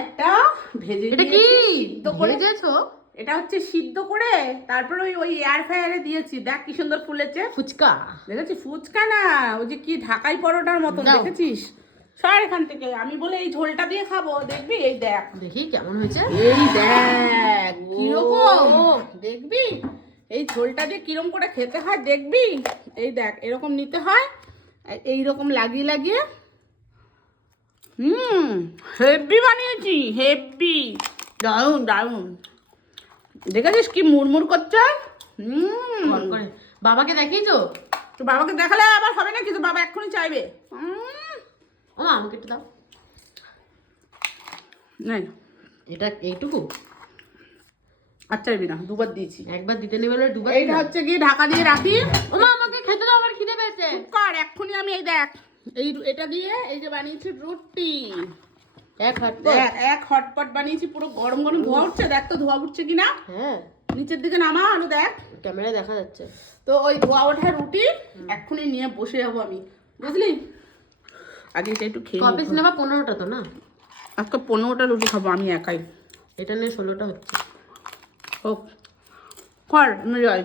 একটা ভেজে এটা কি সিদ্ধ করে ভেজেছো? এটা হচ্ছে সিদ্ধ করে তারপর ওই এয়ার ফ্রায়ারে দিয়েছি। দেখ কি সুন্দর ফুলেছে। ফুচকা দেখেছিস? ফুচকা না, ওই যে কি ঢাকাই পরোটার মতন, দাও। দেখেছিস? সর এখান থেকে, আমি বলে এই ঝোলটা দিয়ে খাবো, দেখবি? এই দেখ, দেখি কেমন হয়েছে। এই দেখ কিরকম, ও। দেখবি? এই ঝোলটা দিয়ে কিরকম করে খেতে হয় দেখবি? এই দেখ, এরকম নিতে হয়, এইরকম লাগিয়ে লাগিয়ে। হেভি বানিয়েছি, হেভি, দারুণ দারুণ। দেখেছিস কি মুড়মুড় করছে? কল করে বাবাকে দেখিয়েছো? তো বাবাকে দেখালে আবার হবে না, কিন্তু বাবা এক্ষুনি চাইবে। ও আমাকে একটু দাও। নাই, এটা এইটুকু আর চাইবি না, দুবার দিয়েছি। একবার দিতে নেবে বলে দুবার এইটা হচ্ছে কি ঢাকা দিয়ে রাখি। ওমা আমাকে খেতে দাও, আমার খিদে পেয়েছে। কর এক্ষুনি, আমি এই দেখ, এই এটা দিয়ে এই যে বানিয়েছি রুটি, এক হটপট বানিয়েছি, পুরো গরম গরম ধোয়া উঠছে। দেখ তো ধোয়া উঠছে কিনা। হ্যাঁ নিচের দিকে নামা আলু, দেখ ক্যামেরায় দেখা যাচ্ছে। তো ওই ধোয়া ওঠা রুটি এক্ষুনি নিয়ে বসে যাবো আমি, বুঝলি? আগে এটা একটু খেয়ে কবে সিনেমা? 15টা তো না? আজকে 15টা রুটি খাবো আমি একাই। এটা নিয়ে 16টা হচ্ছে। হোক, কর আমি যাই।